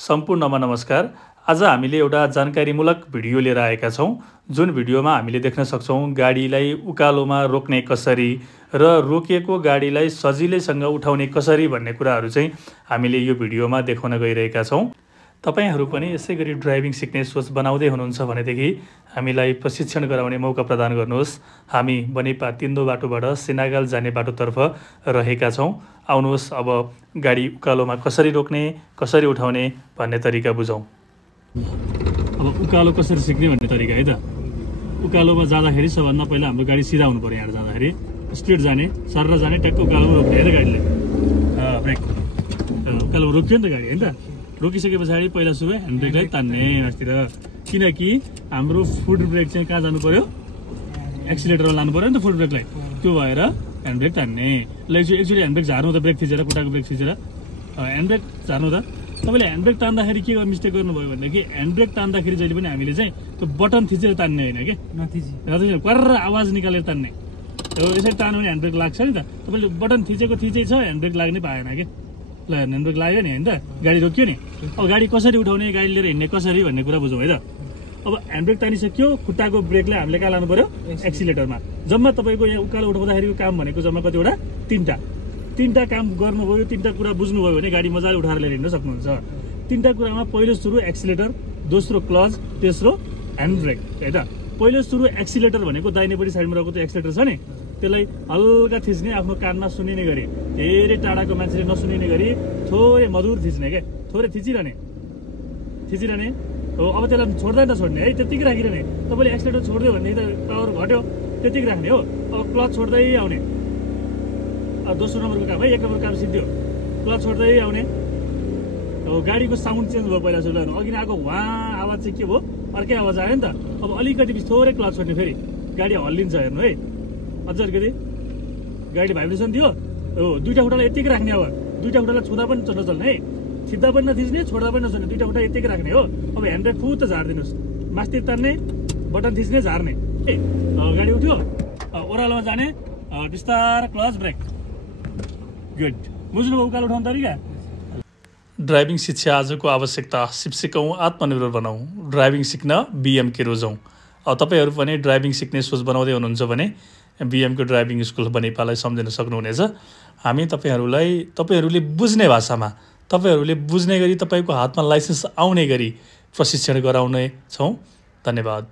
सम्पूर्णमा नमस्कार। आज हामीले एउटा जानकारीमूलक भिडियो लिएर आएका छौँ। जुन भिडियोमा हामीले देख्न सक्छौँ गाडीलाई उकालोमा रोक्ने कसरी र रोकिएको गाडीलाई सजिलैसँग उठाउने कसरी भन्ने कुराहरू चाहिँ हामीले यो भिडियोमा देखाउन गइरहेका छौँ। तपाईहरू पनि यसै गरी ड्राइभिङ सिक्ने सोच बनाउँदै हुनुहुन्छ भनेदेखि हामीलाई प्रशिक्षण गराउने मौका प्रदान गर्नुहोस्। हामी बनेपा तिन्दो बाटोबाट सेनागाल जाने बाटोतर्फ रहेका छौँ। आउनुहोस् अब गाडी उकालोमा कसरी रोक्ने कसरी उठाउने भन्ने तरिका बुझौँ। अब उकालो कसरी सिक्ने भन्ने तरिका है त। उकालोमा जाँदाखेरि सबभन्दा पहिला हाम्रो गाडी सिधा हुनु पर्यो। यहाँ जाँदाखेरि स्ट्रेट जाने सर्र जाने ट्याक्क उकालोमा रोक्ने है त गाडीले। ब्रेक उकालोमा रोक्यो नि त गाडी होइन त। रोकिसके पछाडि पहिला सुरु ह्यान्डब्रेकलाई तान्ने मास्तिर, किनकि हाम्रो फुट ब्रेक चाहिँ कहाँ जानु पर्यो, एक्सिलेटरमा लानु पर्यो नि त फुट ब्रेकलाई। त्यो भएर ह्यान्डब्रेक तान्ने। ल एकचोटि ह्यान्डब्रेक झार्नु त, ब्रेक थिचेर खुट्टाको ब्रेक थिचेर ह्यान्डब्रेक झार्नु त। तपाईँले ह्यान्डब्रेक तान्दाखेरि के मिस्टेक गर्नुभयो भनेदेखि ह्यान्डब्रेक तान्दाखेरि जहिले पनि हामीले चाहिँ त्यो बटन थिचेर तान्ने होइन कि, नथिचेर कर्र आवाज निकालेर तान्ने। यसरी तान्यो भने ह्यान्डब्रेक लाग्छ नि त। तपाईँले बटन थिचेकै छ, ह्यान्डब्रेक लाग्नै पाएन कि। ल ह्यान्डब्रेक लाग्यो नि होइन त, गाडी रोकियो नि। अब गाडी कसरी उठाउने, गाडी लिएर हिँड्ने कसरी भन्ने कुरा बुझौँ है त। अब ह्यान्डब्रेक तानिसक्यो, खुट्टाको ब्रेकलाई हामीले कहाँ लानु पर्यो, एक्सिलेटरमा। जम्मा तपाईँको यहाँ उकालो उठाउँदाखेरिको काम भनेको जम्मा कतिवटा, तिनवटा काम गर्नुभयो, तिनवटा कुरा बुझ्नुभयो भने गाडी मजाले उठाएर लिएर हिँड्न सक्नुहुन्छ। तिनवटा कुरामा पहिलो सुरु एक्सिलेटर, दोस्रो क्लच, तेस्रो ह्यान्डब्रेक है त। पहिलो सुरु एक्सिलेटर भनेको दाहिनेपट्टि साइडमा रहेको त्यो एक्सिलेटर छ नि, त्यसलाई हल्का थिच्ने, आफ्नो कानमा सुनिने गरी, धेरै टाढाको मान्छेले नसुनिने गरी थोरै मधुर थिच्ने क्या, थोरै थिचिरहने। हो अब त्यसलाई छोड्दै नछोड्ने है, त्यतिकै राखिरहने। तपाईँले एक्सिलेटर छोडिदियो भनेदेखि त पावर घट्यो, त्यतिकै राख्ने हो। अब क्लच छोड्दै आउने, दोस्रो नम्बरको काम है। एक नम्बरको काम सिद्धियो, क्लच छोड्दै आउने। अब गाडीको साउन्ड चेन्ज भयो। पहिला सुरु अघि आएको वहाँ आवाज चाहिँ के भयो, अर्कै आवाज आयो नि त। अब अलिकति थोरै क्लच छोड्ने, फेरि गाडी हल्लिन्छ हेर्नु है। अझ अलिकति गाडी भाइब्रेसन दियो, हो दुईवटा खुट्टालाई यतिकै राख्ने। अब दुईवटा खुट्टालाई छुँदा पनि नचल्ने है, थिच्दा पनि नथिच्ने, छोड्दा पनि नछोड्ने, दुईवटा खुट्टा यतिकै राख्ने हो। अब ह्यान्डब्रेक फुत झारिदिनुहोस्, मास्तिर तान्ने, बटन थिच्ने, झार्ने। गाडी उठ्यो, ओह्रालोमा जाने, बिस्तार क्लच ब्रेक। गुड, बुझ्नुभयो उकालो उठाउनु तरिका। ड्राइभिङ शिक्षा आजको आवश्यकता। सिकौँ, आत्मनिर्भर बनाऊ। ड्राइभिङ सिक्न बिएमके रोजौँ। अब तपाईँहरू पनि ड्राइभिङ सिक्ने सोच बनाउँदै हुनुहुन्छ भने बिएमको ड्राइभिङ स्कुल बनेपालाई सम्झिन सक्नुहुनेछ। हामी तपाईँहरूले बुझ्ने भाषामा, तपाईँहरूले बुझ्ने गरी, तपाईँको हातमा लाइसेन्स आउने गरी प्रशिक्षण गराउने छौँ। धन्यवाद।